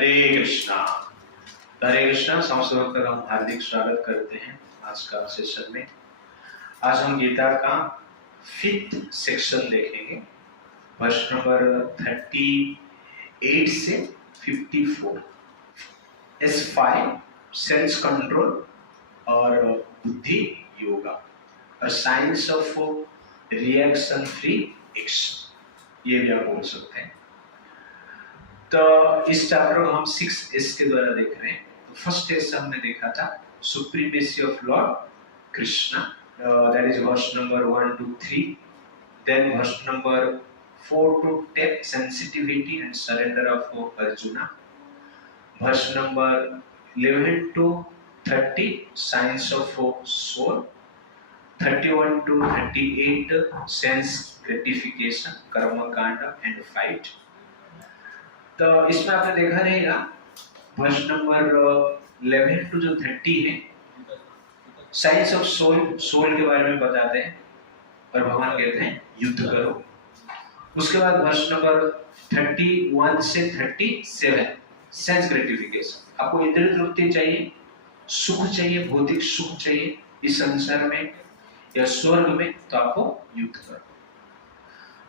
हरे कृष्णा। हरे कृष्णा। समस्त भक्त का हम हार्दिक स्वागत करते हैं आज का सेशन में। आज हम गीता का 5th सेक्शन देखेंगे, वर्ष नंबर 38 से 54। S5 सेल्स कंट्रोल और बुद्धि योगा और science of reaction free action, ये भी आप बोल सकते हैं। तो इस चैप्टर को हम 6S के द्वारा देख रहे हैं। तो फर्स्ट एस हमने देखा था supremacy of Lord Krishna, that is verse number 1 to 3। Then verse number 4 to 10 sensitivity and surrender of Arjuna. Verse number 11 to 30 science of soul. 31 to 38 sense gratification, karma kanda and fight. तो इसमें आपने देखा रहेगा वर्ष नंबर 11 to जो 30 है, साइंस ऑफ सोल के बारे में बताते हैं और भगवान कहते हैं युद्ध करो। उसके बाद वर्ष नंबर 31 से 37 सेंस ग्रेटिफिकेशन, आपको इंद्रिय तृप्ति चाहिए, सुख चाहिए, भौतिक सुख चाहिए इस संसार में या स्वर्ग में, तो आपको युद्ध करो।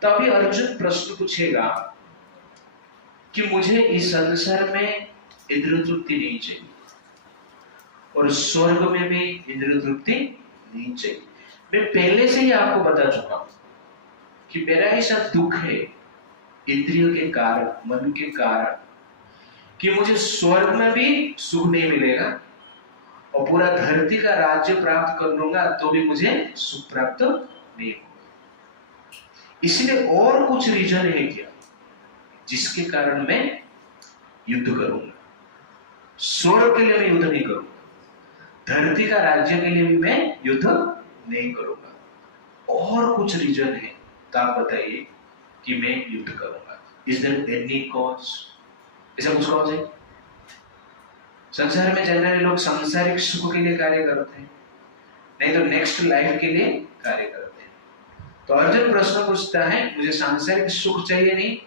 तो अभी अर्जुन प्रश्न पूछेगा कि मुझे इस संसार में इंद्रिय तृप्ति नहीं चाहिए और स्वर्ग में भी इंद्रिय तृप्ति नहीं चाहिए। मैं पहले से ही आपको बता चुका हूं कि मेरा ऐसा दुख है इंद्रियों के कारण, मन के कारण, कि मुझे स्वर्ग में भी सुख नहीं मिलेगा और पूरा धरती का राज्य प्राप्त कर लूंगा तो भी मुझे सुख प्राप्त नहीं होगा। इसलिए और कुछ रीजन है क्या जिसके कारण मैं युद्ध करूंगा? स्वर्ग के लिए मैं युद्ध नहीं करूंगा, धरती का राज्य के लिए भी मैं युद्ध नहीं करूंगा। और कुछ रीजन है तो आप बताइए कि मैं युद्ध करूंगा। Is there any cause? ऐसा कुछ कॉज है? संसार में जनरली लोग सांसारिक सुख के लिए कार्य करते हैं, नहीं तो नेक्स्ट लाइफ के लिए कार्य करते हैं। तो अर्जुन प्रश्न पूछता है मुझे सांसारिक सुख चाहिए नहीं,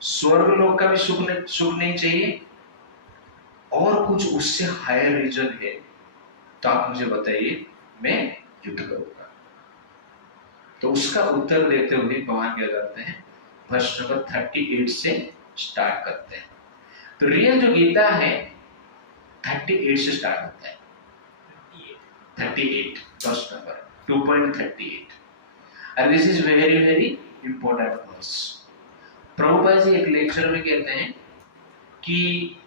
स्वर्ग लोक का भी सुख नहीं चाहिए, और कुछ उससे हायर रीजन है तो आप मुझे बताइए, मैं युद्ध करूंगा। तो उसका उत्तर देते हुए भगवान क्या करते हैं, वर्ष नंबर 38 से स्टार्ट करते हैं। तो रियल जो गीता है 38 से स्टार्ट होता है। 38 वर्ष number 2.38 and this is very very important verse। Prabhupada ji एक लेक्चर में कहते हैं कि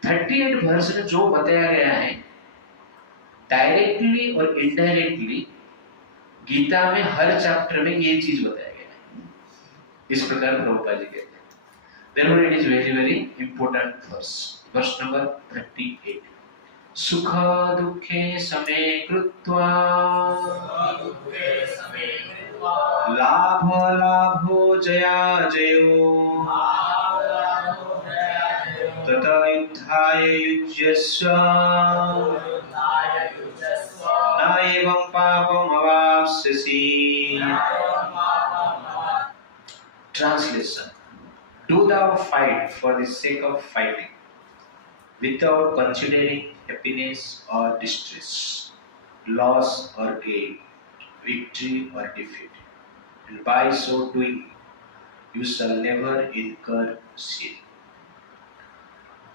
38 वर्ष में जो बताया गया है डायरेक्टली और इनडायरेक्टली गीता में हर चैप्टर में ये चीज बताया गया है। इस प्रकार प्रभुपाद जी कहते हैं। Therefore it is very very important verse। वर्ष नंबर 38। सुख दुखे समे कृत्वा लाभ लाभो जया जयो तथा युद्धाय युज्यस्व न एवं पापम अवाप्स्यसि। Translation: Do thou fight for the sake of fighting, without considering happiness or distress, loss or gain, victory or defeat, and by so doing you shall never incur sin.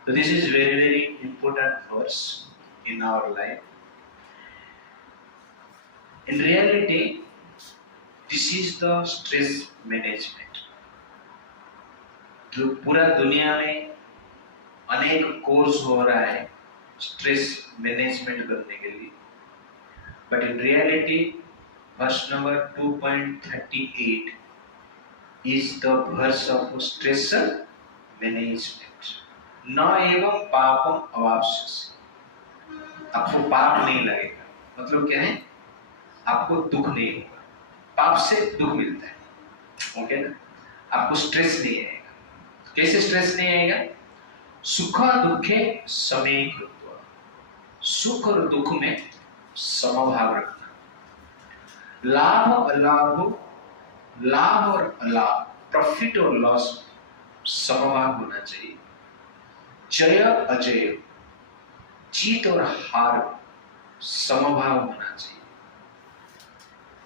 So this is very very important verse in our life. In reality, this is the stress management। जो पूरा दुनिया में अनेक course हो रहा है stress management करने के लिए, but in reality verse number 2.38 is the verse of stress management. न एवं पापम अवाप्स्यसि, आपको पाप नहीं लगेगा, मतलब क्या है, आपको दुख नहीं होगा। पाप से दुख मिलता है, ओके ना? आपको स्ट्रेस नहीं आएगा। कैसे स्ट्रेस नहीं आएगा? सुख दुखे समे कृत्वा, सुख और दुख में समभाव रखना। लाभ अलाभ, और अलाभ, प्रॉफिट और लॉस समभाव होना चाहिए। जय अजय, जीत और हार समभाव होना चाहिए।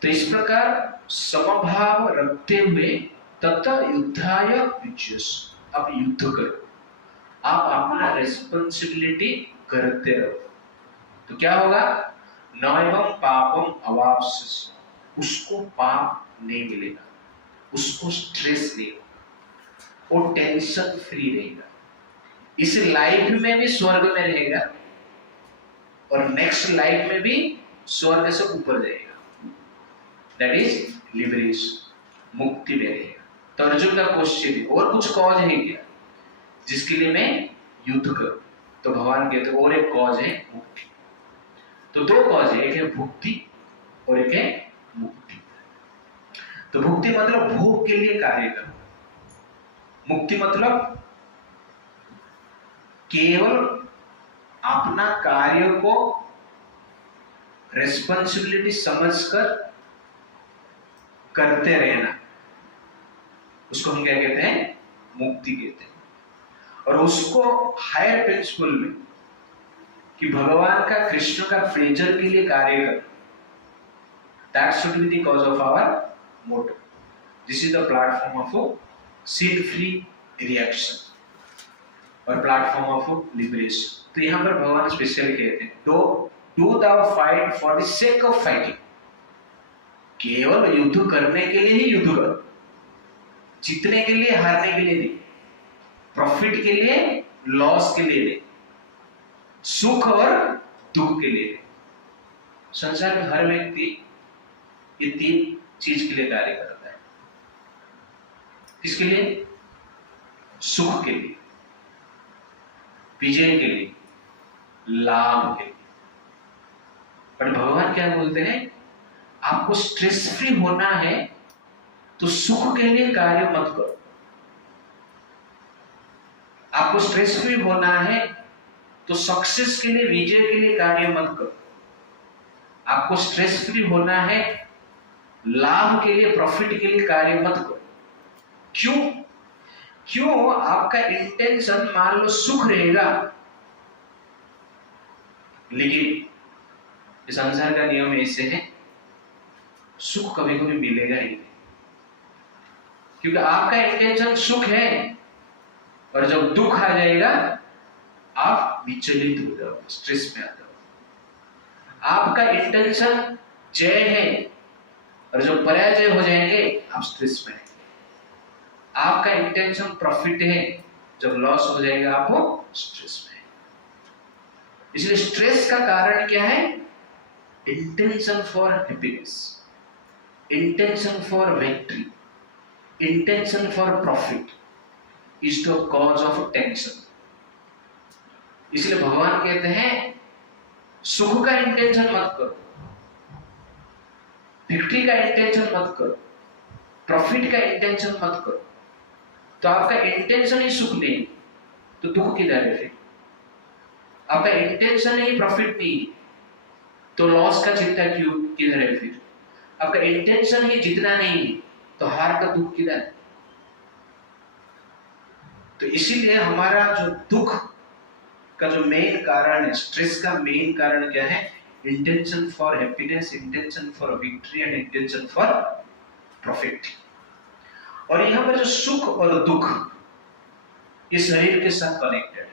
तो इस प्रकार समभाव रखते हुए तथा युद्धाय विजयस, आप युद्ध करो, आप अपना रिस्पॉन्सिबिलिटी करते रहो। तो क्या होगा? नैवं पापम अवाप्स्यसि, उसको पाप नहीं मिलेगा, उसको स्ट्रेस नहीं होगा, वो टेंशन फ्री रहेगा, इस लाइफ में भी स्वर्ग में रहेगा और नेक्स्ट लाइफ में भी स्वर्ग से ऊपर जाएगा। दैट इज लिबरेशन, मुक्ति में रहेगा। तो अर्जुन का क्वेश्चन है, और कुछ कॉज है क्या जिसके लिए मैं युद्ध करूं? तो भगवान कहते हैं और एक कॉज है मुक्ति। तो दो कॉज है, एक है भुक्ति और एक है मुक्ति। तो भुक्ति मतलब भोग के लिए कार्य करना, मुक्ति मतलब केवल अपना कार्य को रेस्पॉन्सिबिलिटी समझकर करते रहना, उसको हम क्या कहते हैं? मुक्ति कहते हैं। और उसको हायर प्रिंसिपल में कि भगवान का, कृष्ण का प्लेजर के लिए कार्य करना, that should be the cause of our motto. This is the platform of sin free reaction और प्लेटफॉर्म ऑफ लिबरेशन। तो यहां पर भगवान स्पेशल कहते हैं, do the fight for the sake of fighting, केवल युद्ध करने के लिए ही युद्ध करो, जीतने के लिए हारने के लिए नहीं, प्रॉफिट के लिए लॉस के लिए नहीं, सुख और दुख के लिए नहीं। संसार में हर व्यक्ति ये तीन चीज के लिए कार्य करता है। किसके लिए? सुख के लिए, विजय के लिए, लाभ के लिए। पर भगवान क्या बोलते हैं? आपको स्ट्रेस फ्री होना है तो सुख के लिए कार्य मत करो, आपको स्ट्रेस फ्री होना है तो सक्सेस के लिए, विजय के लिए कार्य मत करो, आपको स्ट्रेस फ्री होना है, लाभ के लिए, प्रॉफिट के लिए कार्य मत करो। क्यों? आपका इंटेंशन मान लो सुख रहेगा, लेकिन इस संसार का नियम ऐसे है, सुख कभी कभी मिलेगा ही नहीं, क्योंकि आपका इंटेंशन सुख है और जब दुख आ जाएगा आप विचलित हो जाओ, स्ट्रेस में आ जाओ। आपका इंटेंशन जय है और जब पराजय हो जाएंगे आप स्ट्रेस में आएंगे। आपका इंटेंशन प्रॉफिट है, जब लॉस हो जाएगा आप स्ट्रेस में आएंगे। इसलिए स्ट्रेस का कारण क्या है? Intention for happiness, intention for victory, intention for profit is the cause of tension. इसलिए भगवान कहते हैं सुख का इंटेंशन मत करो, विक्ट्री का इंटेंशन मत करो, प्रॉफिट का इंटेंशन मत करो। तो आपका इंटेंशन ही सुख नहीं तो दुख किधर है? फिर आपका इंटेंशन ही प्रॉफिट नहीं तो लॉस का चिंता क्यों, किधर है? फिर आपका इंटेंशन ही जीतना नहीं तो हार का दुख किधर है? तो इसीलिए हमारा जो दुख का जो मेन कारण है, स्ट्रेस का मेन कारण क्या है? Intention for happiness, intention for victory and intention for profit. और यहां पर जो सुख और दुख ये शरीर के साथ कनेक्टेड है,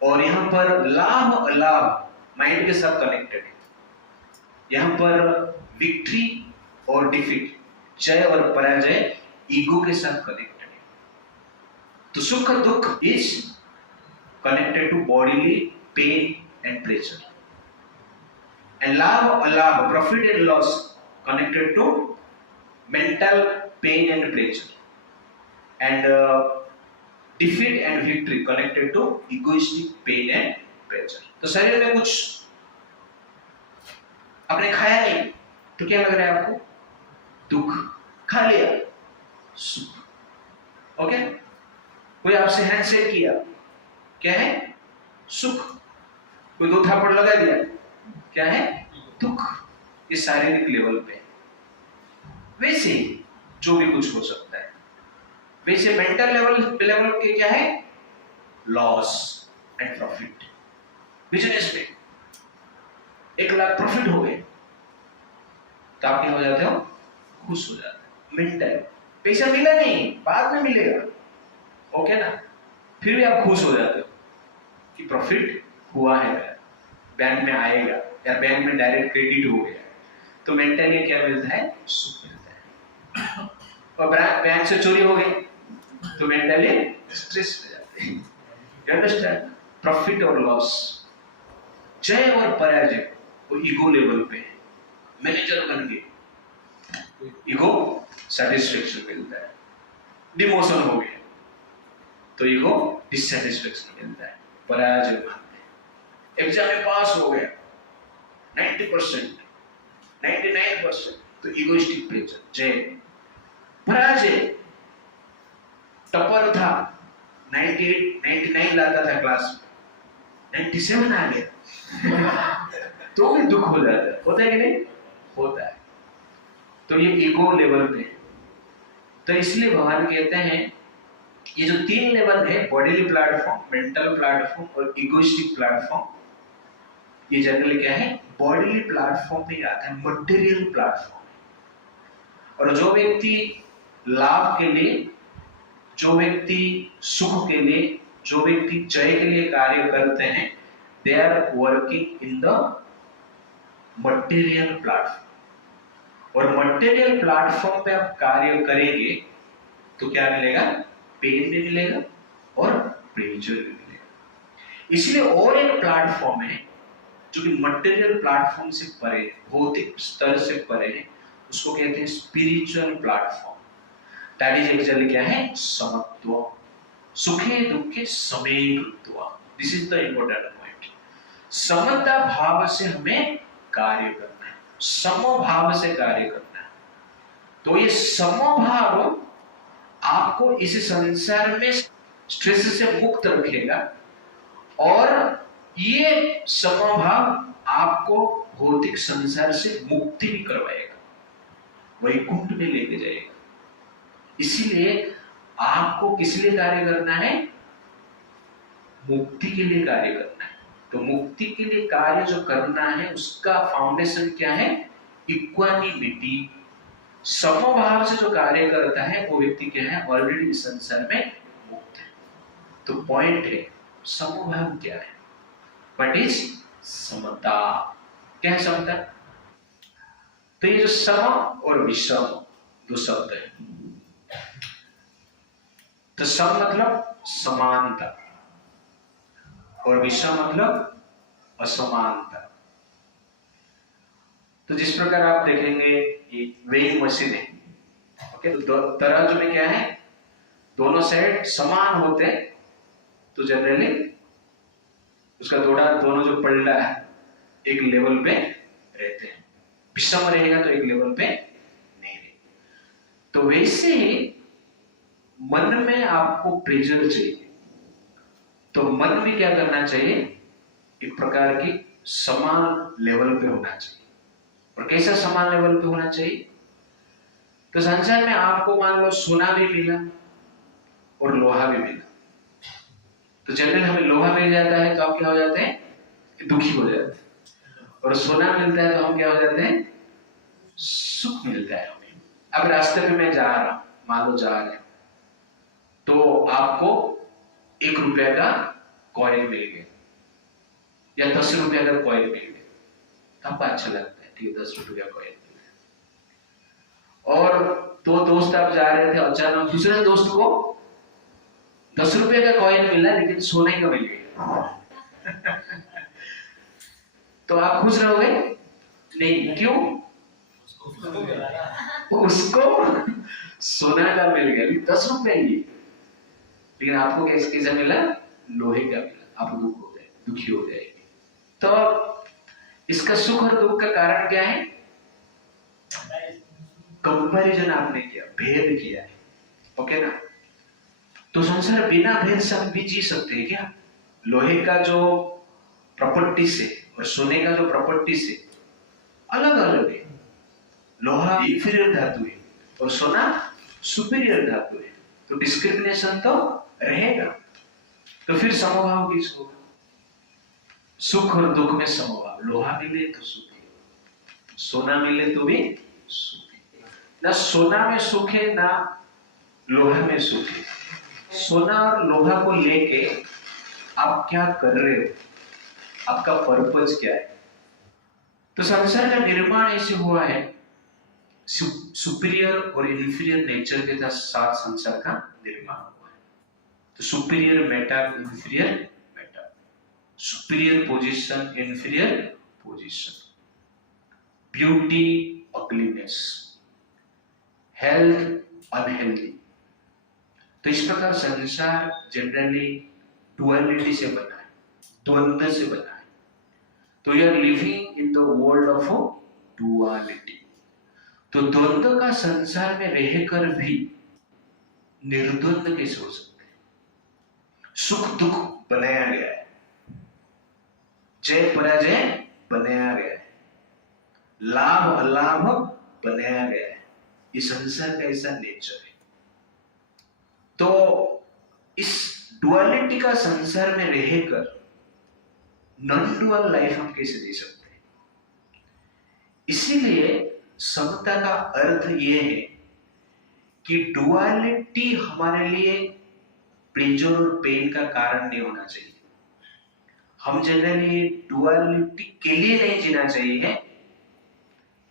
और यहां पर लाभ अलाभ माइंड के साथ कनेक्टेड है। यहां पर विक्ट्री और डिफीट, जय और पराजय ईगो के साथ कनेक्टेड है। तो सुख दुख is connected to bodily pain and pleasure, and लाभ अलाभ, profit and loss connected to mental pain and pleasure, and defeat and victory connected to egoistic pain and pleasure। तो शरीर में कुछ आपने खाया नहीं तो क्या लग रहा है आपको? दुख। खा लिया, सुख। ओके, कोई आपसे हैंडशेक किया, क्या है? सुख। कोई दो थप्पड़ लगा दिया, क्या है? दुख। ये शारीरिक लेवल पे। वैसे जो भी कुछ हो सकता है, वैसे मेंटल लेवल के क्या है? Loss and profit. बिजनेस में 1 लाख प्रॉफिट हो गए तो आप क्या हो जाते हो? खुश हो जाते हो। मिनटल पैसा मिला नहीं, बाद में मिलेगा, ओके ना, फिर भी आप खुश हो जाते हो कि प्रॉफिट हुआ है, बैंक में आएगा या बैंक में डायरेक्ट क्रेडिट हो गया, तो मेंटली क्या मिलता है? सुख मिलता है। और बैंक से चोरी हो गई तो मेंटली स्ट्रेस हो जाते हैं। You understand? प्रॉफिट और लॉस, जय और पराजय वो ईगो लेवल पे है। मैनेजर बन गए, ईगो सेटिस्फेक्शन मिलता है। डिमोशन हो गया तो ईगो डिससेटिस्फेक्शन मिलता है, पराजय मानते हैं। एग्जाम में पास हो गया 90%, 99%, तो ईगोइस्टिक प्रेशर, जय। पराजय, टॉपर था, 98, 99 लाता था क्लास में, 97 आ गया तो भी दुख हो जाता है। होता है कि नहीं? होता है। तो ये ईगो लेवल पे है। तो इसलिए भगवान कहते हैं ये जो 3 लेवल है, बॉडीली प्लेटफॉर्म, मेंटल प्लेटफॉर्म और इगोइस्टिक प्लेटफॉर्म, ये जनरली क्या है? बॉडीली प्लेटफॉर्म में आता है, मटेरियल प्लेटफॉर्म। और जो व्यक्ति लाभ के लिए, जो व्यक्ति सुख के लिए, जो व्यक्ति जय के लिए कार्य करते हैं, they are working in the material platform. और मटेरियल प्लेटफॉर्म पे आप कार्य करेंगे तो क्या मिलेगा? पेन भी मिलेगा और प्लेजर भी मिलेगा। इसलिए और एक प्लेटफॉर्म है जो कि मटेरियल प्लेटफॉर्म से परे, भौतिक स्तर से परे है, उसको कहते हैं spiritual platform. That is actually क्या है? समत्व, सुखे दुखे समेतत्व। This is the important point. समता भाव से हमें कार्य करना है, समभाव से कार्य करना है। तो ये समभाव आपको इस संसार में स्ट्रेस से मुक्त रखेगा और ये समभाव आपको भौतिक संसार से मुक्ति भी करवाएगा, वैकुंठ में लेके जाएगा। इसीलिए आपको किस लिए कार्य करना है? मुक्ति के लिए कार्य करना है। तो मुक्ति के लिए कार्य जो करना है उसका फाउंडेशन क्या है? इक्वानिमिटी। समभाव से जो कार्य करता है वो व्यक्ति क्या है? ऑलरेडी इस संसार में मुक्त है। तो पॉइंट है समभाव क्या है? व्हाट इज समता? क्या है समता? तो ये जो सम और विषम दो शब्द है। तो सम मतलब समानता और विषम मतलब असमानता। तो जिस प्रकार आप देखेंगे ये वेइंग मशीन है, ओके, तो तराजू में क्या है? दोनों साइड समान होते हैं तो जनरली उसका दोनों जो पलड़ा है एक लेवल पे रहते हैं। विषम रहेगा तो एक लेवल पे नहीं रहेगा। तो वैसे ही मन में आपको प्रेजर चाहिए, तो मन में क्या करना चाहिए? एक प्रकार की समान लेवल पे होना चाहिए। और कैसा समान लेवल पे होना चाहिए? तो संसार में आपको मान लो सोना भी मिला और लोहा भी मिला, तो जनरल हमें लोहा मिल जाता है तो आप क्या हो जाते हैं? दुखी हो जाते हैं। और सोना मिलता है तो हम क्या हो जाते हैं? सुख मिलता है हमें। अब रास्ते में मैं जा रहा हूं, मान लो जा रहे हैं, तो आपको 1 रुपया का कॉइन मिल गया या 10 रुपया का कॉइन मिल गया, तो आपको अच्छा लगता है, ठीक है 10 रुपया का कॉइन मिल गया। और 2 दोस्त आप जा रहे थे, अचानक दूसरे दोस्त को 10 रुपये का कॉइन मिला लेकिन सोने का मिल गया तो आप खुश रहोगे? नहीं। क्यों? उसको सोना का मिल गया, 10 रुपए ही, लेकिन आपको कैसे मिला? लोहे का मिला। आप दुखी हो जाएंगे। तो इसका सुख और दुख का कारण क्या है? कंपैरिजन आपने किया, भेद किया है, ओके ना। तो संसार बिना भेद से हम भी जी सकते हैं क्या? लोहे का जो प्रॉपर्टी से और सोने का जो प्रॉपर्टी से अलग अलग है। लोहा इंफीरियर धातु है और सोना सुपीरियर धातु है, तो डिस्क्रिमिनेशन तो रहेगा। तो फिर समभाव किसको होगा? सुख और दुख में समभाव। लोहा मिले तो सुख है, सोना मिले तो भी सुख है। ना सोना में सुख है ना लोहा में सुख है। सोना और लोहा को लेके आप क्या कर रहे हो, आपका पर्पज क्या है? तो संसार का निर्माण ऐसे हुआ है, सुपीरियर और इंफीरियर नेचर के साथ संसार का निर्माण हुआ है। तो superior matter, inferior matter, superior position, inferior position, beauty ugliness, health unhealthy. तो इस प्रकार संसार जनरली डुअलिटी से बना है, द्वंद्व से बना है। तो we are living in the world of duality. तो द्वंद्व का संसार में रहकर भी निर्द्वंद कैसे हो सकते हैं? सुख दुख बनाया गया है, जय पराजय बनाया गया है, लाभ अलाभ बनाया गया है। ये संसार का ऐसा नेचर है। तो इस डुअलिटी का संसार में रहकर नॉन डुअल लाइफ हम कैसे जी सकते हैं? इसीलिए समता का अर्थ यह है कि डुअलिटी हमारे लिए प्लेजर और पेन का कारण नहीं होना चाहिए। हम जनरली डुअलिटी के लिए नहीं जीना चाहिए,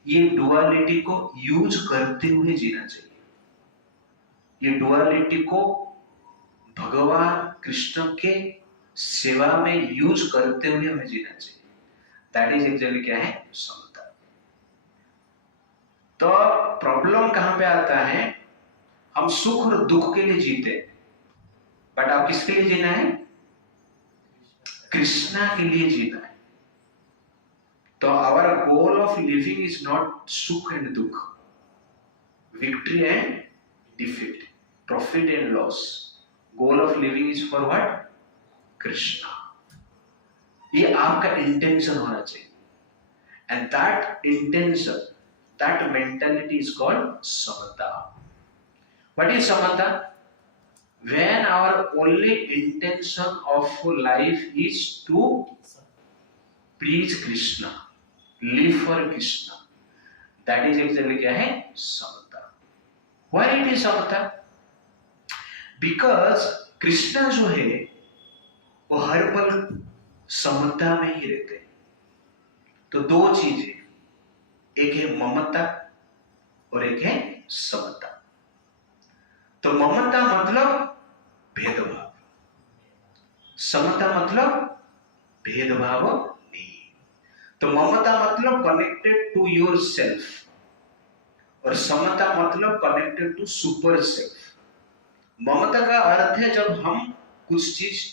ये डुअलिटी को यूज करते हुए जीना चाहिए। ये डुअलिटी को भगवान कृष्ण के सेवा में यूज करते हुए हमें जीना चाहिए। दैट इज एक्चुअली क्या है? समता। तो प्रॉब्लम कहां पे आता है? हम सुख और दुख के लिए जीते, बट आप किसके लिए जीना है? कृष्णा के लिए जीना है। तो our goal of living is not sukh and dukh, victory and defeat, profit and loss. Goal of living is for what? Krishna. ये आपका इंटेंशन होना चाहिए, and that intention, that mentality is called samata. What is samata? When our only intention of life is to please Krishna, live for Krishna, that is exactly क्या है? समता। Why it is Samta? Because Krishna जो है वो हर पल समता में ही रहते हैं। तो दो चीजें, एक है ममता और एक है समता। तो ममता मतलब भेदभाव, समता मतलब भेदभाव नहीं। तो ममता मतलब कनेक्टेड टू योर सेल्फ, और समता मतलब कनेक्टेड टू सुपर सेल्फ। ममता का अर्थ है जब हम कुछ चीज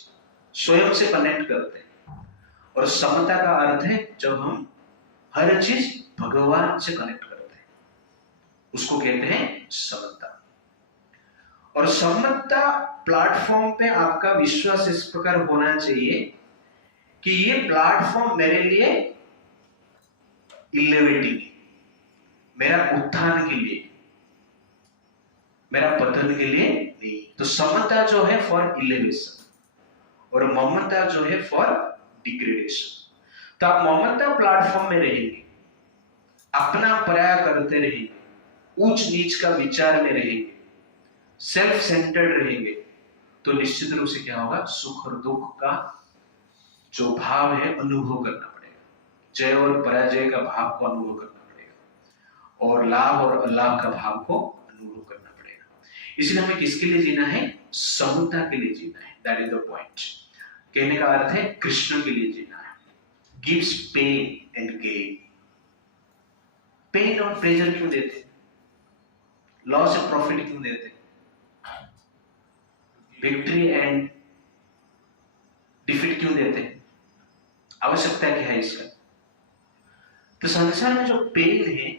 स्वयं से कनेक्ट करते हैं, और समता का अर्थ है जब हम हर चीज भगवान से कनेक्ट करते हैं, उसको कहते हैं समता। और समता प्लेटफॉर्म पे आपका विश्वास इस प्रकार होना चाहिए कि ये प्लेटफॉर्म मेरे लिए इलेवेटिंग है, मेरा उत्थान के लिए, मेरा पतन के लिए नहीं। तो समता जो है फॉर इलेवेशन, और ममता जो है फॉर डिग्रेडेशन। तो आप ममता प्लेटफॉर्म में रहेंगे, अपना पराया करते रहेंगे, ऊंच नीच का विचार में रहेंगे, सेल्फ सेंटर्ड रहेंगे, तो निश्चित रूप से क्या होगा? सुख और दुख का जो भाव है अनुभव करना पड़ेगा, जय और पराजय का भाव को अनुभव करना पड़ेगा, और लाभ और अलाभ का भाव को अनुभव करना पड़ेगा। इसलिए हमें किसके लिए जीना है? समता के लिए जीना है। That is the point. कहने का अर्थ है कृष्ण के लिए जीना है। Gives pain and gain. Pain और प्लेजर क्यों देते? लॉस और प्रॉफिट क्यों देते? विक्ट्री एंड डिफीट क्यों देते हैं? आवश्यकता क्या है इसका? तो संसार में जो पेन है,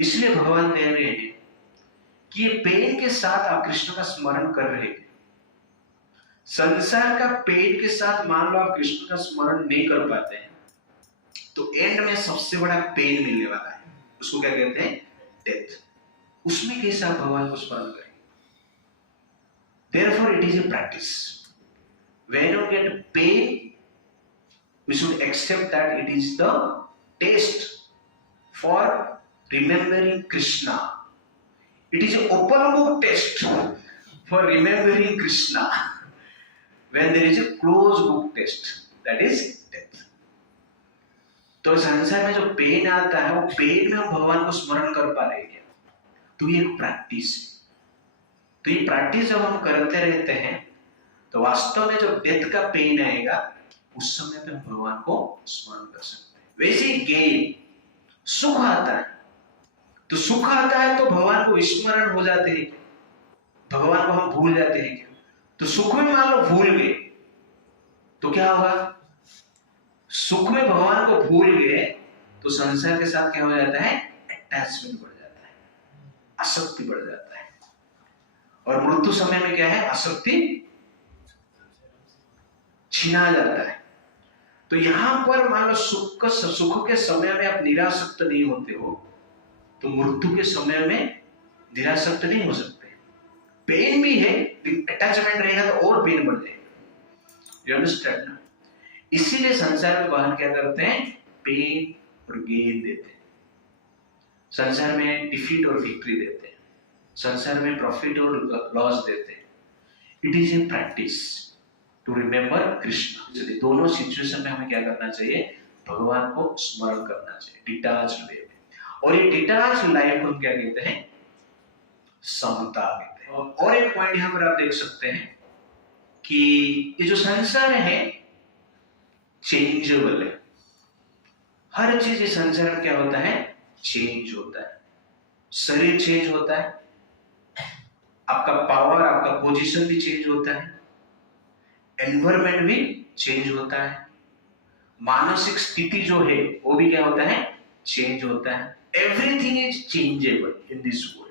इसलिए भगवान कह रहे हैं कि ये पेन के साथ आप कृष्ण का स्मरण कर रहे हैं। संसार का पेन के साथ मान लो आप कृष्ण का स्मरण नहीं कर पाते हैं, तो एंड में सबसे बड़ा पेन मिलने वाला है, उसको क्या कहते हैं? डेथ। उसमें कैसे आप भगवान को स्मरण करें? Therefore, it is a practice. when you get pain, we should accept that it is the test for remembering Krishna. It is an open book test for remembering Krishna. When there is a closed book test, that is death. तो संसार में जो pen आता है, वो pen में हम भगवान को स्मरण कर पा रहे हैं, तो ये एक प्रैक्टिस है। तो ये प्रैक्टिस जब हम करते रहते हैं, तो वास्तव में जो डेथ का पेन आएगा, उस समय पे हम भगवान को स्मरण कर सकते हैं। वैसे ही गेन, सुख आता है, तो सुख आता है तो भगवान को विस्मरण हो जाते हैं, भगवान को हम भूल जाते हैं। तो सुख में मान लो भूल गए, तो क्या होगा? सुख में भगवान को भूल गए तो संसार के साथ क्या हो जाता है? अटैचमेंट बढ़ जाता है, आसक्ति बढ़ जाता है। और मृत्यु समय में क्या है? आसक्ति छीना जाता है। तो यहां पर मान लो सुख के समय में आप निरासक्त नहीं होते हो, तो मृत्यु के समय में निरासक्त नहीं हो सकते। पेन भी है, अटैचमेंट रहेगा तो और पेन बढ़ जाएगा। यू अंडरस्टैंड ना? इसीलिए संसार में भगवान क्या करते हैं? पेन और गेन देते हैं। संसार में डिफीट और विक्ट्री देते हैं, संसार में प्रॉफिट और लॉस देते हैं। It is a practice to remember Krishna. इसलिए दोनों सिचुएशन में हमें क्या करना चाहिए? भगवान को स्मरण करना चाहिए, डिटैच्ड वे में। और ये डिटैच्ड लाइफ को हम क्या कहते हैं? समता कहते हैं। और एक पॉइंट यहां पर आप देख सकते हैं कि ये जो संसार है चेंजेबल है। हर चीज इस संसार में क्या होता है? चेंज होता है। शरीर चेंज होता है, आपका पावर, आपका पोजीशन भी चेंज होता है, एनवायरमेंट भी चेंज होता है, मानसिक स्थिति जो है वो भी क्या होता है? चेंज होता है। Everything is changeable in this world.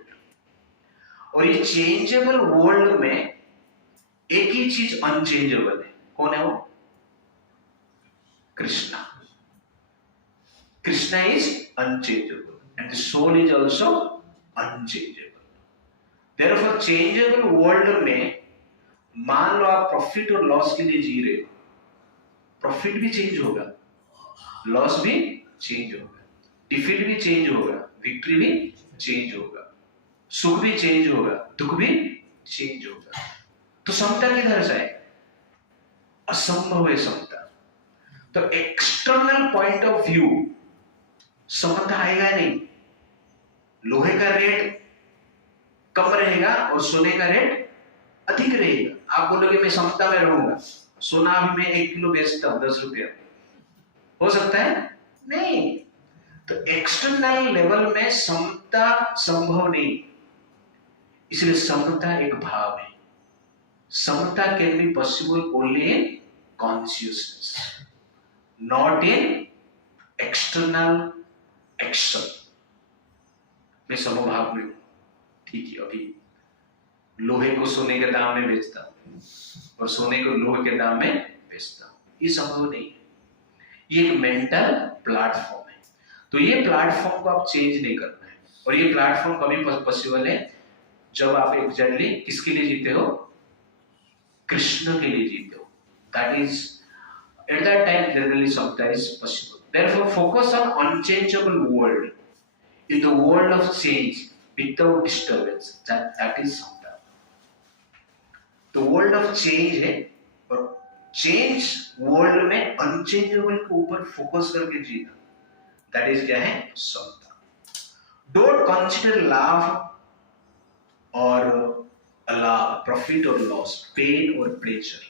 और ये चेंजेबल वर्ल्ड में एक ही चीज अनचेंजेबल है। कौन है वो? Krishna. Krishna is unchangeable and the soul is also unchangeable. Therefore changeable world में मान लो आप प्रॉफिट और लॉस के लिए जी रहे हो, प्रॉफिट भी चेंज होगा, लॉस भी चेंज होगा, डिफीट भी चेंज होगा, विक्ट्री भी चेंज होगा, सुख भी चेंज होगा, दुख भी चेंज होगा। तो समता किधर से आए? असंभव है समता। तो एक्सटर्नल पॉइंट ऑफ व्यू समता आएगा नहीं। लोहे का रेट कम रहेगा और सोने का रेट अधिक रहेगा। आप बोलोगे मैं समता में रहूंगा, सोना अभी मैं 1 किलो बेचता हूं 10 रुपया, हो सकता है? नहीं। तो एक्सटर्नल लेवल में समता संभव नहीं, इसलिए समता एक भाव है। समता can be possible only in consciousness, not in external action. मैं समभाव में हूं, ठीक है, अभी लोहे को सोने के दाम में बेचता हूं और सोने को लोहे के दाम में बेचता हूं, ये संभव नहीं है। ये एक मेंटल प्लेटफॉर्म है। तो ये प्लेटफॉर्म को आप चेंज नहीं करना है। और ये प्लेटफॉर्म कभी पॉसिबल है जब आप एग्जैक्टली किसके लिए जीते हो? कृष्ण के लिए जीते हो। That is at that time generally somta is possible. Therefore focus on unchangeable world, in the world of change without disturbance. That is samta. The world of change है और change world में unchangeable के ऊपर focus करके जीना, that is क्या है? समता। Don't consider लाभ और अलाभ, प्रॉफिट और लॉस, पेन और pleasure,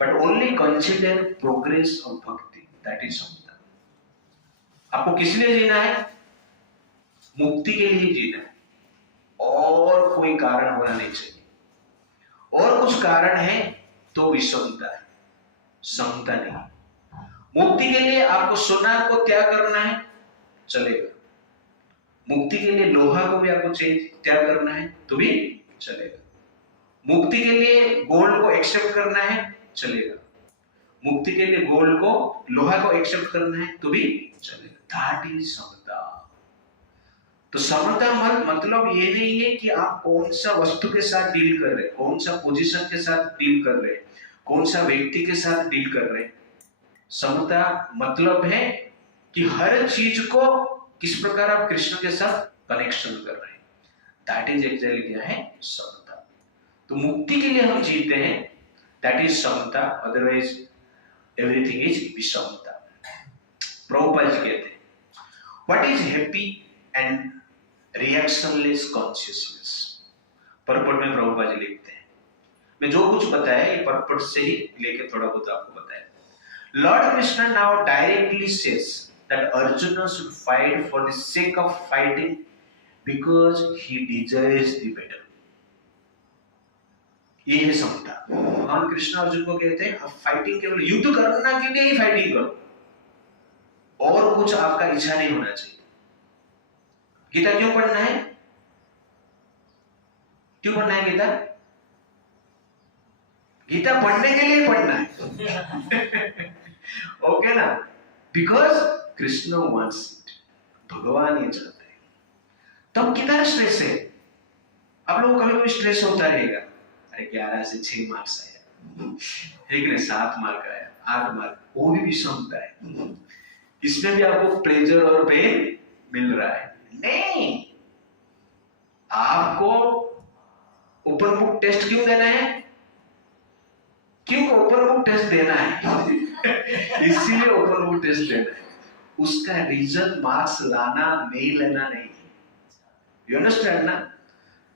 but only consider progress of bhakti. That is samta. आपको किस लिए जीना है? मुक्ति के लिए जीना है, और कोई कारण होना नहीं चाहिए। और कुछ कारण है तो विषमता है, समता नहीं। मुक्ति के लिए आपको सोना को त्याग करना है, चलेगा। मुक्ति के लिए लोहा को भी आपको त्याग करना है तो भी चलेगा। मुक्ति के लिए गोल्ड को एक्सेप्ट करना है, चलेगा। मुक्ति के लिए गोल्ड को, लोहा को एक्सेप्ट करना है तो भी चलेगा। दैट इज समता। तो समता मतलब ये नहीं है कि आप कौन सा वस्तु के साथ डील कर रहे हैं, कौन सा पोजीशन के साथ डील कर रहे हैं, कौन सा व्यक्ति के साथ डील कर रहे हैं। समता मतलब है कि हर चीज को किस प्रकार आप कृष्ण के साथ कनेक्शन कर रहे हैं। दैट इज एक्चुअली क्या है, समता। तो मुक्ति के लिए हम जीते हैं, दैट इज समता, अदरवाइज एवरीथिंग इज विषमता। प्रभुपाद जी कहते हैं what is happy and reactionless consciousness. पर्पट में प्रभुपाद जी लिखते हैं, मैं जो कुछ बताया ये पर्पट से ही लेके थोड़ा बहुत आपको बताया। Lord Krishna now directly says that Arjuna should fight for the sake of fighting because he desires the battle. ये है समता। भगवान कृष्ण अर्जुन को कहते हैं आप फाइटिंग केवल युद्ध करना के लिए ही फाइटिंग करो, और कुछ आपका इच्छा नहीं होना चाहिए। गीता क्यों पढ़ना है, क्यों पढ़ना है गीता? गीता पढ़ने के लिए पढ़ना है। ओके ना, बिकॉज कृष्ण वांट्स इट, भगवान ये चाहते हैं। तब कितना स्ट्रेस है, आप लोगों को कभी कभी स्ट्रेस होता रहेगा, अरे 11 से 6 मार्क्स आया, एक ने 7 मार्क आया, 8 मार्क, वो भी विषमता है। इसमें भी आपको प्रेशर और पेन मिल रहा है। नहीं, आपको ओपन बुक टेस्ट क्यों देना है? क्यों ओपन बुक टेस्ट देना है? इसीलिए ओपन बुक टेस्ट देना है, उसका रिजल्ट मार्क्स लाना नहीं लेना नहीं, यू अंडरस्टैंड ना?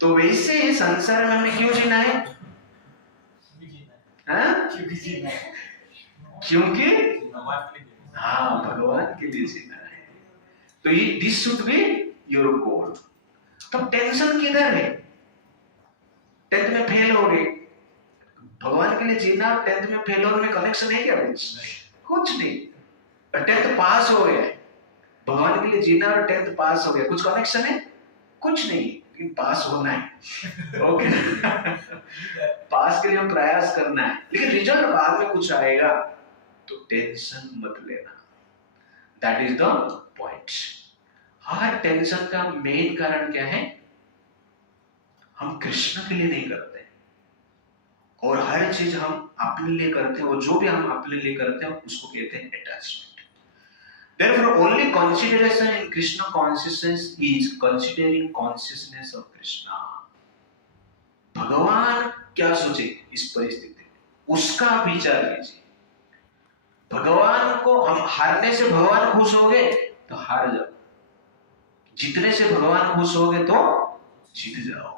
तो वैसे ही संसार में हमें क्यों जीना है? क्योंकि हाँ, भगवान के लिए जीना है। तो ये this should be your goal. तो टेंशन किधर है? 10th में फेल हो गए, भगवान के लिए जीना और 10th में फेल होने में कनेक्शन है क्या? कुछ नहीं। 10th पास हो गया, भगवान के लिए जीना और 10th पास हो गया, कुछ कनेक्शन है? कुछ नहीं, लेकिन पास होना है। ओके पास के लिए हम प्रयास करना है, लेकिन रिजल्ट बाद में कुछ आएगा, तो टेंशन मत लेना। That is the point. Her tension का मेन कारण क्या है? हम कृष्ण के लिए नहीं करते, और हर चीज हम अपने लिए करते हैं, और जो भी हम अपने लिए करते हैं उसको कहते हैं attachment. Therefore, only consideration in Krishna consciousness is considering consciousness of Krishna. भगवान क्या सोचे इस परिस्थिति में, उसका विचार कीजिए। भगवान को हम हारने से भगवान खुश हो गए तो हार जाओ, जीतने से भगवान खुश हो गए तो जीत जाओ।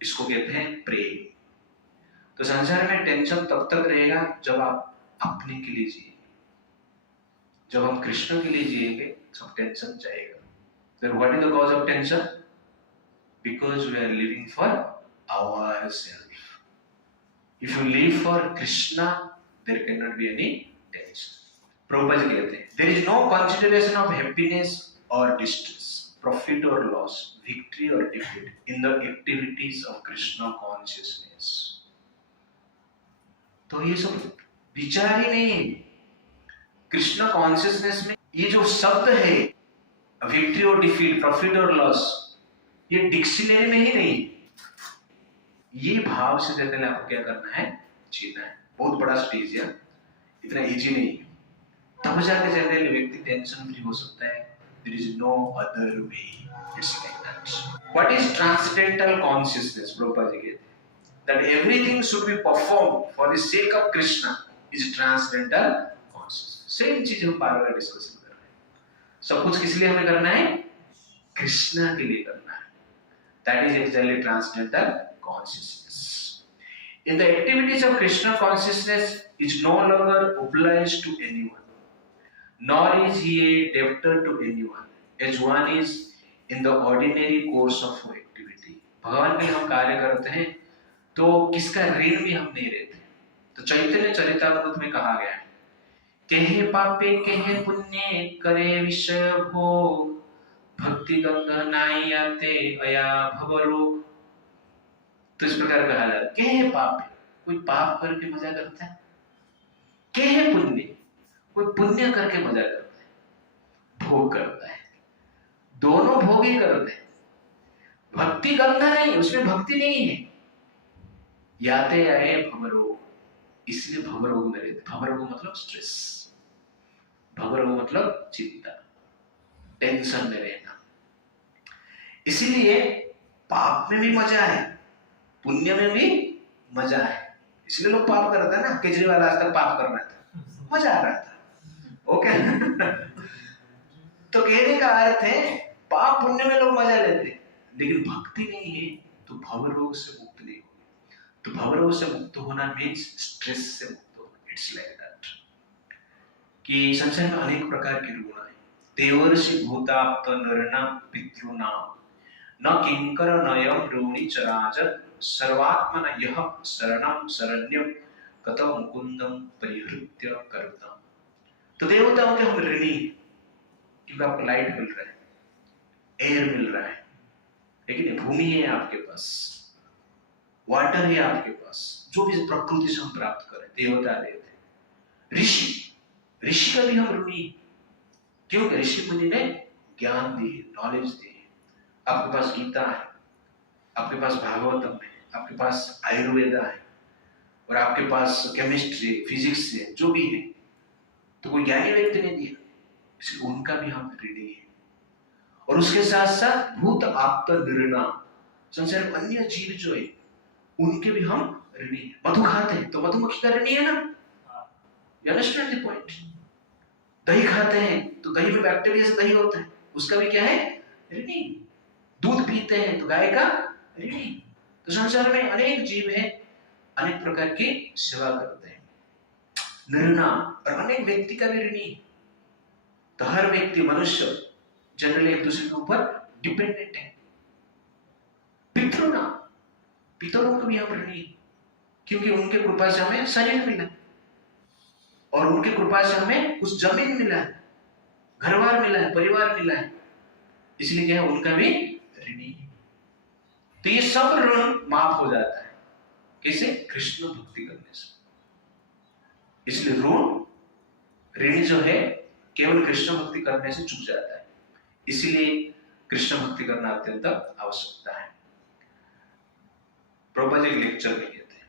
इसको कहते हैं प्रेम। तो संसार में टेंशन तब तक रहेगा जब आप अपने के लिए जिए। जब हम कृष्ण के लिए जिएंगे सब टेंशन जाएगा। Then what is the cause of tension? Because we are living for ourselves. If you live for Krishna, there cannot be any tension. Prabhupada ji कहते हैं, there is no consideration of happiness or distress, profit or loss, victory or defeat in the activities of Krishna consciousness. तो ये सब विचार ही नहीं है। Krishna consciousness में ये जो शब्द है विक्ट्री और डिफीट, प्रॉफिट और लॉस, ये डिक्शनरी में ही नहीं। ये भाव से जनरली आपको क्या करना है? जीना है। बहुत बड़ा स्टेज है, इतना इजी नहीं है। तब जाके जनरली व्यक्ति टेंशन फ्री हो सकता है। There is no other way, it's like that. What is transcendental consciousness? Prabhupada ji कहते हैं that everything should be performed for the sake of Krishna is transcendental consciousness. Same चीज हम बार बार डिस्कशन कर रहे हैं। सब कुछ किस लिए हमें करना है? कृष्णा के लिए करना है। That is exactly transcendental consciousness. In the activities of Krishna consciousness is no longer obliged to anyone, nor is he a debtor to anyone, as one is in the ordinary course of activity. भगवान के लिए हम कार्य करते हैं तो किसका ऋण भी हम नहीं रहते। तो चैतन्य चरितामृत में कहा गया है, कहे पापे कहे पुण्य करे विषय भोग, भक्ति गंध नाई आते अया भवरोग। तो इस प्रकार कहा जाता है, कहे पापे, कोई पाप करके मजा करता है, कहे पुण्य, कोई पुण्य करके मजा करता है, भोग करता है, दोनों भोग ही करते हैं। भक्ति गंध नहीं, उसमें भक्ति नहीं है। याते आए भवरोग, इसलिए भवरोग में रहते। भवरोग मतलब स्ट्रेस, भवरोग मतलब चिंता, टेंशन में रहना। इसीलिए पाप में भी मजा है, पुण्य में भी मजा है। इसलिए लोग पाप कर रहे थे ना। केजरीवाल आज तक पाप कर रहा था, मजा आ रहा था। ओके तो कहने का अर्थ है पाप पुण्य में लोग मजा लेते, लेकिन भक्ति नहीं है तो भवरोग से मुक्त नहीं होगी। तो भवरोग से मुक्त होना मीन्स स्ट्रेस से मुक्त होना। इट्स लाइक दैट कि संसार में अनेक प्रकार के ऋण है। देवर्षि भूताप्त नरनाम पितॄणाम न किंकर नयम ऋणी चराचर सर्वात्मन यह शरणम शरण्यम कत मुकुंदम परिहृत्य करुतम। तो देवताओं के हम ऋणी, क्योंकि आपको लाइट मिल रहा है, एयर मिल रहा है, लेकिन भूमि है आपके पास, वाटर है आपके पास, जो भी प्रकृति से हम प्राप्त करें, देवता देते। ऋषि का भी हम ऋणी, क्योंकि ऋषि मुनि ने ज्ञान दिए, नॉलेज दिए। आपके पास गीता है, आपके पास भागवतम है, आपके पास आयुर्वेदा है, और आपके पास केमिस्ट्री, फिजिक्स है, जो भी है, तो कोई ज्ञानी व्यक्ति ने दिया, इसलिए उनका भी हम ऋणी है। और उसके साथ साथ भूत आप्त नृणा, संसार में अन्य जीव जो है उनके भी हम ऋणी है। मधु खाते हैं तो मधुमक्खी का ऋणी है ना। You understand the point. दही खाते हैं तो दही में बैक्टीरिया से दही होता है, उसका भी क्या है, ऋणी। दूध पीते हैं तो गाय का ऋणी। तो संसार में अनेक जीव है, अनेक प्रकार की सेवा करते हैं, नृणा। और अनेक व्यक्ति का भी ऋणी। तो हर व्यक्ति, मनुष्य जनरली एक दूसरे के ऊपर डिपेंडेंट है। पितृना, पितरों को भी हम ऋणी, क्योंकि उनके कृपा से हमें शरीर मिला और उनके कृपा से हमें कुछ जमीन मिला है, घरबार मिला है, परिवार मिला है, इसलिए क्या है, उनका भी ऋणी। तो ये सब ऋण माफ हो जाता है, कैसे, कृष्ण भक्ति करने से। इसलिए ऋण जो है केवल कृष्ण भक्ति करने से चुक जाता है। इसीलिए कृष्ण भक्ति करना अत्यंत आवश्यकता है। प्रभुपाद जी लेक्चर में कहते हैं,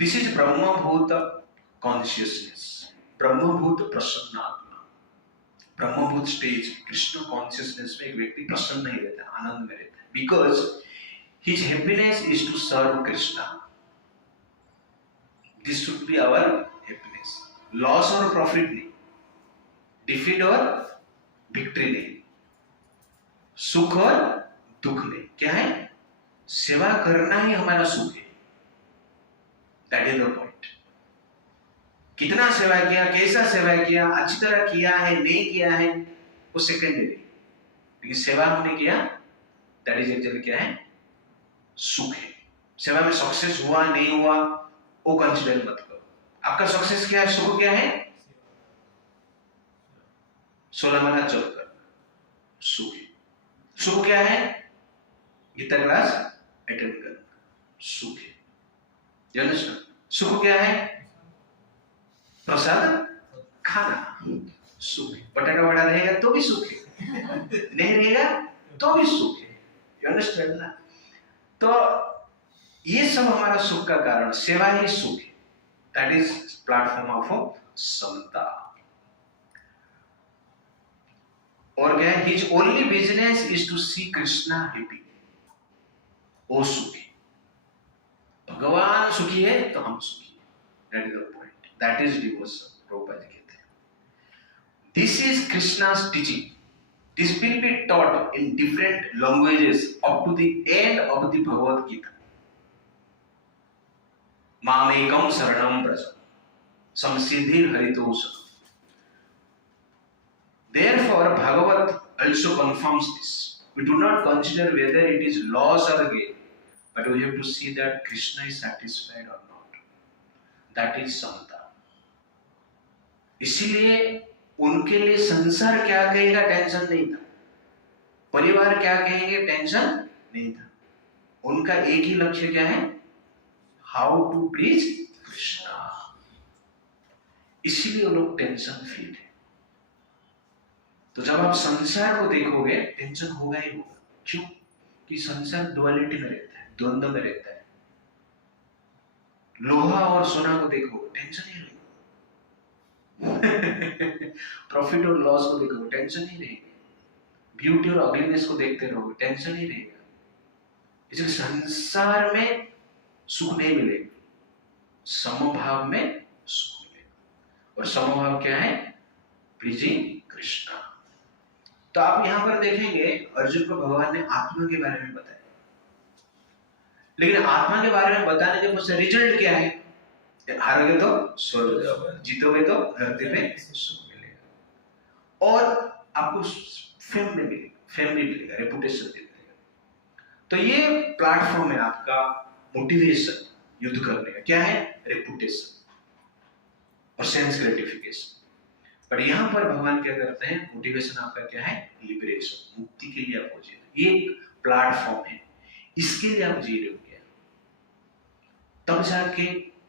दिस इज ब्रह्मभूत कॉन्शियसनेस, ब्रह्मभूत प्रसन्न आत्मा। ब्रह्मभूत स्टेज, कृष्ण कॉन्शियसनेस में एक व्यक्ति प्रसन्न नहीं रहता, आनंद में रहता है, because his happiness is to serve Krishna. This should be our happiness. Loss और प्रॉफिट नहीं, डिफीट और विक्ट्री नहीं, सुख और दुख नहीं। क्या है, सेवा करना ही हमारा सुख है। That is the point. कितना सेवा किया, कैसा सेवा किया, अच्छी तरह किया है, नहीं किया है, वो सेकेंडरी, लेकिन सेवा हमने किया, दैट इज एक्चुअली क्या है, सुख है। सेवा में सक्सेस हुआ नहीं हुआ वो कंसिडर मत करो। आपका सक्सेस क्या है, सुख क्या है, 16 महीना जॉब करना, सुख है। सुख क्या है, गीता क्लास अटेंड करना, सुख है। जानते, सुख क्या है, प्रसाद खाना, सुख है। बटाटा बड़ा रहेगा तो भी सुख है, नहीं रहेगा तो भी सुख है। यू अंडरस्टैंड ना। तो ये सब हमारा सुख का कारण, सेवा ही सुख है। दैट इज प्लेटफॉर्म ऑफ समता। और क्या है, his only business is to see Krishna happy. वो सुखी, भगवान सुखी है तो हम सुखी। That is the point, that is devotion. Prabhupada ji कहते हैं, this is Krishna's teaching, this will be taught in different languages up to the end of the Bhagavad Gita. मामेकम शरणम व्रज संसिद्धिर हरितोषम। Therefore, Bhagavat also confirms this. We do not consider whether it is loss or gain, but we have to see that Krishna is satisfied or not. That is samata. इसलिए उनके लिए संसार क्या कहेगा tension नहीं था, परिवार क्या कहेंगे टेंशन नहीं था। उनका एक ही लक्ष्य क्या है, हाउ टू प्लीज कृष्णा। इसीलिए वो लोग टेंशन फ्री थे। तो जब आप संसार को देखोगे टेंशन होगा ही होगा। क्यों? कि संसार डुअलिटी में रहता है, द्वंद्व में रहता है। लोहा और सोना को देखो, टेंशन ही नहीं। प्रॉफिट और लॉस को देखो, टेंशन ही नहीं। ब्यूटी और अगलीनेस को देखते रहो, टेंशन ही रहेगा। इसलिए संसार में सुख नहीं मिलेगा, समभाव में सुख मिलेगा। और समभाव क्या है? प्लीजिंग कृष्णा। तो आप यहां पर देखेंगे अर्जुन को भगवान ने आत्मा के बारे में बताया, लेकिन आत्मा के बारे में बताने के बाद रिजल्ट क्या है? हारोगे तो स्वर्ग जाओगे, जीतोगे तो धरती में सुख मिलेगा और आपको फेम मिलेगा, फैमिली मिलेगा, रेपुटेशन मिलेगा। तो ये प्लेटफॉर्म है आपका मोटिवेशन युद्ध करने का। क्या है? रेपुटेशन और सेंस ग्रेटिफिकेशन। पर यहां पर भगवान क्या करते हैं? मोटिवेशन आपका क्या है? लिबरेशन, मुक्ति के लिए आपको जीना। ये एक प्लेटफॉर्म है, इसके लिए आप जी रहे हो क्या? तब जाके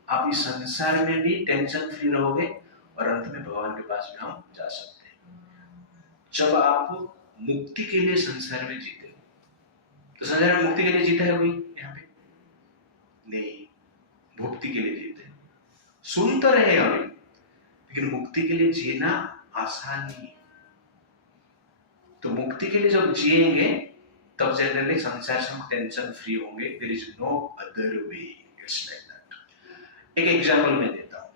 आप इस संसार में भी टेंशन फ्री रहोगे और अंत में भगवान के पास भी हम जा सकते हैं। जब आप मुक्ति के लिए संसार में जीते हो, तो संसार में मुक्ति के लिए जीता है कोई यहाँ पे? नहीं, भुक्ति के लिए जीते। सुन तो रहे अभी, लेकिन मुक्ति के लिए जीना आसान नहीं है। तो मुक्ति के लिए जब जिएंगे तब जनरली संसार से हम टेंशन फ्री होंगे। There is no other way, it's like that. एक एग्जांपल मैं देता हूं।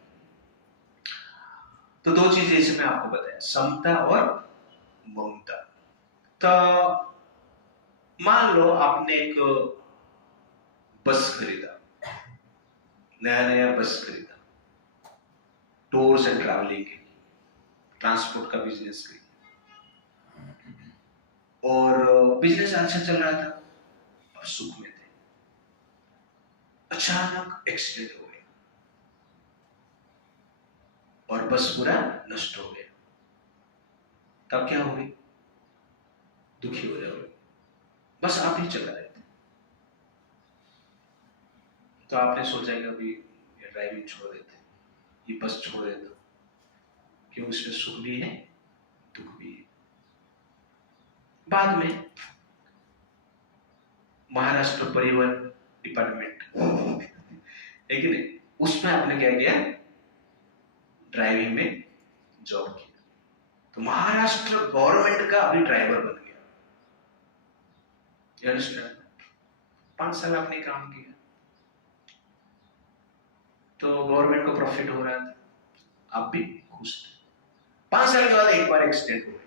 तो दो चीजें इसमें आपको बताया, समता और ममता। तो मान लो आपने एक बस खरीदा, नया नया बस खरीदा, टूर्स एंड ट्रैवलिंग के लिए, ट्रांसपोर्ट का बिजनेस के लिए, और बिजनेस अच्छा चल रहा था, अब सुख में थे। अचानक एक्सीडेंट हो गया और बस पूरा नष्ट हो गया। तब क्या होगी? दुखी हो जाओगे। बस आप ही चला रहे थे, तो आपने सोचा कि अभी ड्राइविंग छोड़ देते, ये बस छोड़ देता। क्यों? इसमें सुख भी है, दुख भी है। बाद में महाराष्ट्र परिवहन डिपार्टमेंट है कि नहीं, उसमें आपने क्या किया? ड्राइविंग में जॉब किया, तो महाराष्ट्र गवर्नमेंट का अभी ड्राइवर बन गया। 5 साल आपने काम किया, तो गवर्नमेंट को प्रॉफिट हो रहा था, आप भी खुश थे। 5 साल के बाद एक बार एक्सीडेंट हो गया,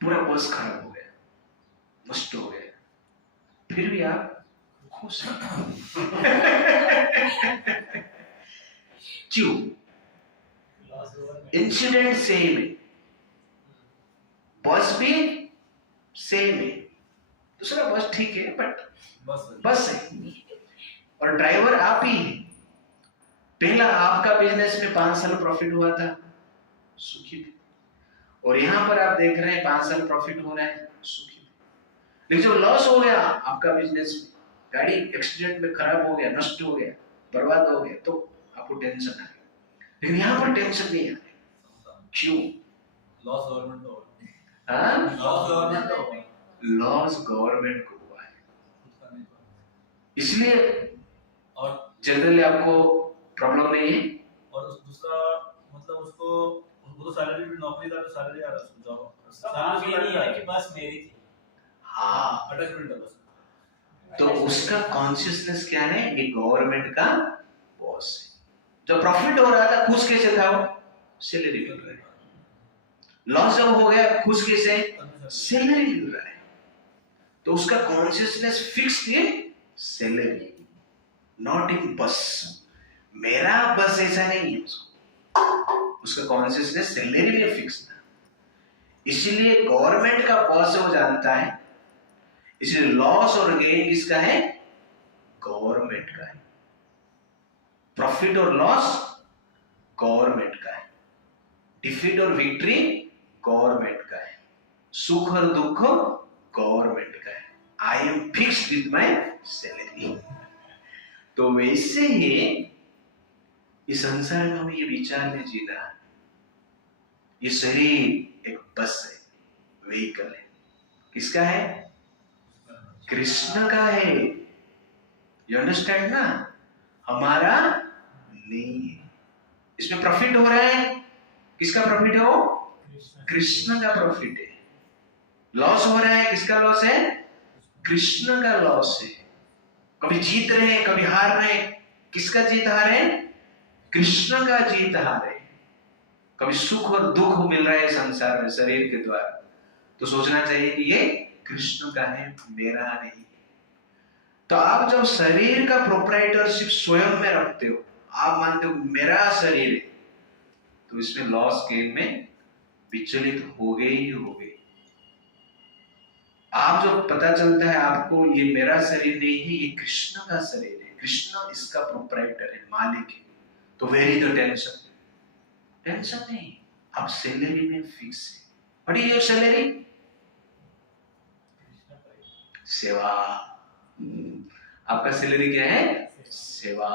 पूरा बस खराब हो गया, नष्ट हो गया, फिर भी आप खुश हैं। क्यों? इंसिडेंट सेम है, बस भी सेम है, दूसरा बस ठीक है बट बस है, और ड्राइवर आप ही है। पहला आपका बिजनेस में 5 साल प्रॉफिट हुआ था, सुखी थे, और यहां पर आप देख रहे हैं 5 साल प्रॉफिट हो रहा है, सुखी थे। लेकिन जब लॉस हो गया आपका बिजनेस, गाड़ी एक्सीडेंट में खराब हो गया, नष्ट हो गया, बर्बाद हो गया, तो आपको टेंशन आ गया। लेकिन यहां पर टेंशन नहीं आ रही। क्यों? लॉस गवर्नमेंट को, लॉस गवर्नमेंट को हुआ है, इसलिए और जनरली आपको प्रॉब्लम नहीं है। और दूसरा मतलब उसको, वो तो सैलरी भी, नौकरी था तो सैलरी आ रहा है उसको, जॉब सैलरी नहीं है कि बस मेरी थी। हाँ, अटैचमेंट है बस। तो उसका कॉन्शियसनेस क्या है? ये गवर्नमेंट का बॉस है। जब प्रॉफिट हो रहा था खुश कैसे था वो? सैलरी मिल रहा है। लॉस जब हो गया खुश कैसे? सैलरी मिल रहा है। तो उसका कॉन्शियसनेस फिक्स्ड है सैलरी, नॉट इन बस। मेरा बस ऐसा नहीं है, उसका कॉन्शियसनेस सैलरी में फिक्स था। इसीलिए गवर्नमेंट का बॉस वो जानता है, इसलिए लॉस और गेन किसका है? गवर्नमेंट का है। प्रॉफिट और लॉस गवर्नमेंट का है, डिफीट और विक्ट्री गवर्नमेंट का है, सुख और दुख गवर्नमेंट का है। I am fixed with my salary. तो वैसे ही इस संसार में हमें ये विचार में जीना है, ये शरीर एक बस है, व्हीकल है। किसका है? कृष्ण का है। यू अंडरस्टैंड ना? हमारा नहीं है। इसमें प्रॉफिट हो रहा है, किसका प्रॉफिट है? वो कृष्ण का प्रॉफिट है। लॉस हो रहा है, किसका लॉस है? कृष्ण का लॉस है। कभी जीत रहे हैं, कभी हार रहे हैं, किसका जीत हार है? कृष्ण का जीत हार है। कभी सुख और दुख मिल रहा है संसार में शरीर के द्वारा, तो सोचना चाहिए कि ये कृष्ण का है, मेरा नहीं। तो आप जब शरीर का प्रोप्राइटरशिप स्वयं में रखते हो, आप मानते हो मेरा शरीर है, तो इसमें लॉस गेन में विचलित हो गए ही हो गए। आप जो पता चलता है आपको ये मेरा शरीर नहीं है, ये कृष्ण का शरीर है, कृष्ण इसका प्रोप्राइटर है, मालिक है, तो वेरी द टेंशन। टेंशन नहीं, आप सैलरी में फिक्स है। What is your salary? सेवा। आपका सैलरी क्या है? सेवा।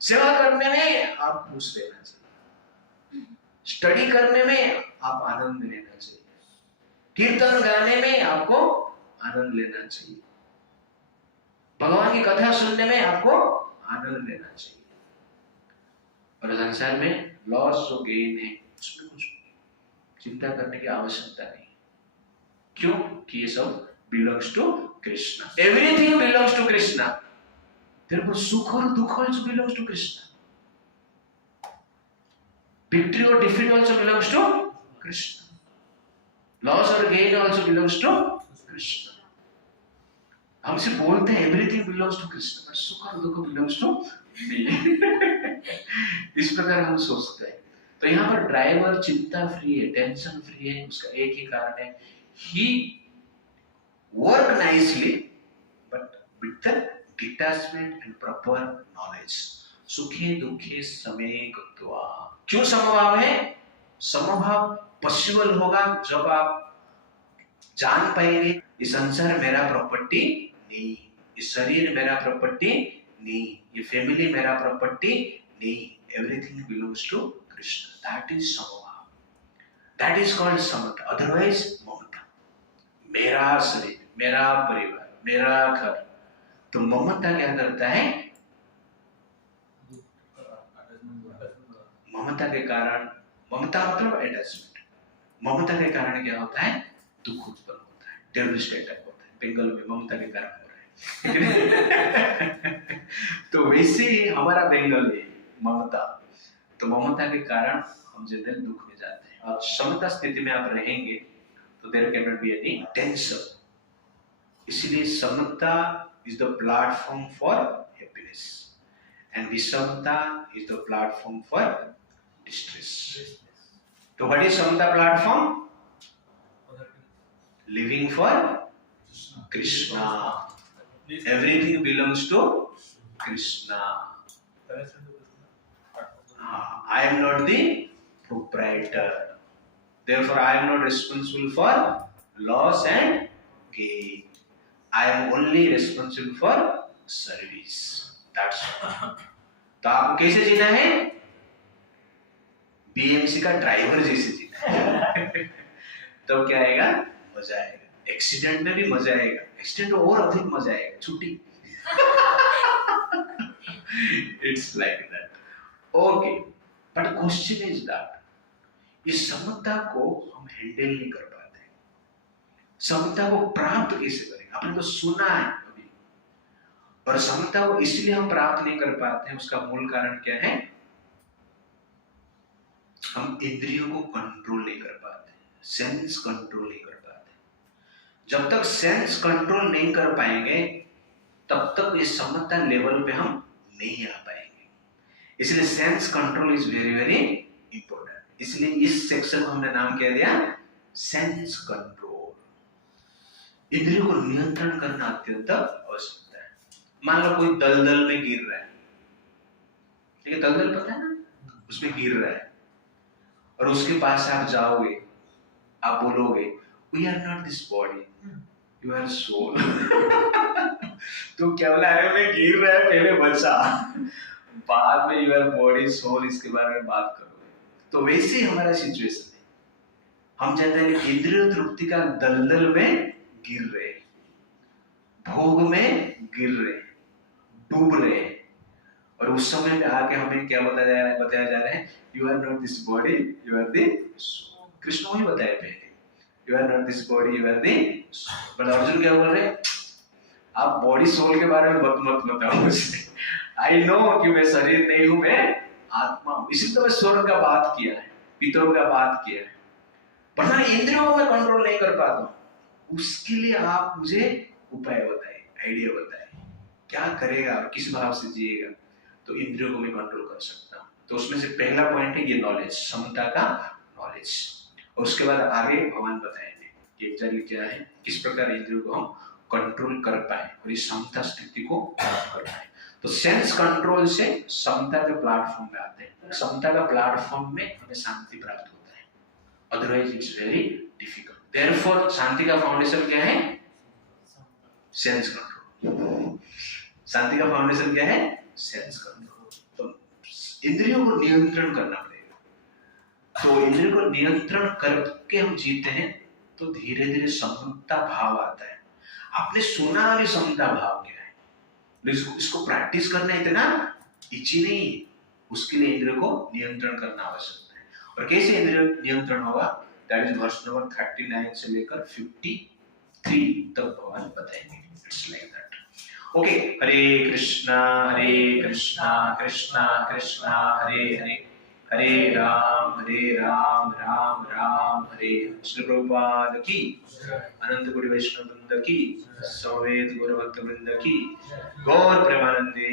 सेवा करने में आप खुश रहना चाहिए, स्टडी करने में आप आनंद लेना चाहिए, कीर्तन गाने में आपको आनंद लेना चाहिए, भगवान की कथा सुनने में आपको आनंद लेना चाहिए। और संसार में लॉस जो गेन है उसमें कुछ चिंता करने की आवश्यकता नहीं। क्यों? कि ये सब belongs to Krishna. Everything belongs to Krishna. Therefore, सुख और दुख also belongs to Krishna. Victory or defeat also belongs to Krishna. Loss or gain also belongs to Krishna. हमसे बोलते हैं everything belongs to Krishna, but सुख और दुख belongs to me. इस प्रकार हम सोचते हैं। तो यहाँ पर ड्राइवर चिंता फ्री है, टेंशन फ्री है। उसका एक ही कारण है, he work nicely, but with the detachment and proper knowledge. सुखे दुखे समे गत्वा। क्यों समभाव है? समभाव पॉसिबल होगा जब आप जान पाएंगे ये संसार मेरा प्रॉपर्टी नहीं, ये शरीर मेरा प्रॉपर्टी नहीं, ये फैमिली मेरा प्रॉपर्टी नहीं, everything belongs to Krishna. That is समभाव, दैट इज कॉल्ड समता। अदरवाइज ममता, मेरा शरीर, मेरा परिवार, मेरा घर। तो ममता क्या करता है? ममता के कारण, ममता मतलब अटैचमेंट, ममता के कारण क्या होता है? दुख उत्पन्न होता है, टेररिस्ट अटैक होता है। बंगाल में ममता के कारण हो रहा है। तो वैसे ही हमारा बंगाल है ममता। तो ममता के कारण हम जनरल दुख में जाते हैं। और समता स्थिति में आप रहेंगे तो there can not be any tension. इसलिए समता is the platform for happiness and vishamta is the platform for distress. So what is samata platform? Living for Krishna. Everything belongs to Krishna. I am not the proprietor, therefore I am not responsible for loss and gain. I am only responsible for service. That's all. तो आपको कैसे जीना है? BMC का driver जैसे जीना है। तो क्या आएगा? मजा आएगा। एक्सीडेंट में भी मजा आएगा, एक्सीडेंट में और अधिक मजा आएगा। छुट्टी। It's like that. Okay. But question is that ये समता को हम हैंडल नहीं कर पाते। समता को प्राप्त कैसे करें? आपने तो सुना है अभी, और समता को इसलिए हम प्राप्त नहीं कर पाते हैं, उसका मूल कारण क्या है? हम इंद्रियों को कंट्रोल नहीं कर पाते, सेंस कंट्रोल नहीं कर पाते। जब तक सेंस कंट्रोल नहीं कर पाएंगे तब तक इस समता लेवल पे हम नहीं आ पाएंगे। इसलिए sense control is very very important. इसलिए इस सेक्शन को हमने नाम क्या दिया? Sense control. इंद्रियों को नियंत्रण करना अत्यंत आवश्यकता है। मान लो कोई दलदल में गिर रहा है, ठीक है, दलदल पता है ना, उसमें गिर रहा है, और उसके पास आप जाओगे, आप बोलोगे we are not this body, you are soul. तो क्या बोला? अरे मैं गिर रहा है, पहले बचा, बाद में यू आर बॉडी सोल, इसके बारे में बात करोगे। तो वैसे ही हमारा सिचुएशन है। हम चाहते हैं कि इंद्रिय तृप्ति का दलदल में गिर रहे, भोग में गिर रहे, डूब रहे, और उस समय में आके हमें क्या बताया जा रहा है, you are not this body, you are the soul. Krishna वही बताया पहले, you are not this body, you are the soul. But Arjun क्या बोल रहे हैं, आप बॉडी सोल के बारे में मत बताओ मुझे, आई नो कि मैं शरीर नहीं हूं, मैं आत्मा हूं। इसलिए तो मैं स्वर्ग का बात किया है, पितरों का बात किया है, वरना इंद्रियों को मैं कंट्रोल नहीं कर पाता हूं। उसके लिए आप मुझे उपाय बताइए, आइडिया बताइए, क्या करेगा और किस भाव से जिएगा तो इंद्रियों को मैं कंट्रोल कर सकता हूं। तो उसमें से पहला पॉइंट है ये नॉलेज, समता का नॉलेज। और उसके बाद आगे भगवान बताएंगे कि एग्जैक्टली क्या है, किस प्रकार इंद्रियों को हम कंट्रोल कर पाए और इस समता स्थिति को प्राप्त कर पाए। तो सेंस कंट्रोल से समता के प्लेटफॉर्म पे आते हैं। समता का प्लेटफॉर्म में हमें शांति प्राप्त होता है, otherwise it's very difficult. Therefore शांति का फाउंडेशन क्या है, सेंस कंट्रोल। शांति का फाउंडेशन क्या है, सेंस कंट्रोल। तो इंद्रियों को नियंत्रण करना पड़ेगा। तो इंद्रियों को नियंत्रण करके हम जीते हैं तो धीरे धीरे समता भाव आता है। आपने सुना अभी समता भाव क्या है, इसको प्रैक्टिस करना इतना इजी नहीं है, उसके लिए इंद्रियों को नियंत्रण करना आवश्यक है। और कैसे इंद्रिय नियंत्रण होगा, दैट इज वर्स नंबर 39 से लेकर 53 तक भगवान बताएंगे। It's like that. ओके, हरे कृष्णा कृष्णा कृष्णा हरे हरे, हरे राम राम राम हरे। श्री प्रभुपाद की, अनंत कोटि वैष्णव वृंद की, समवेत गौर भक्त वृंद की, गौर प्रेमानंदे।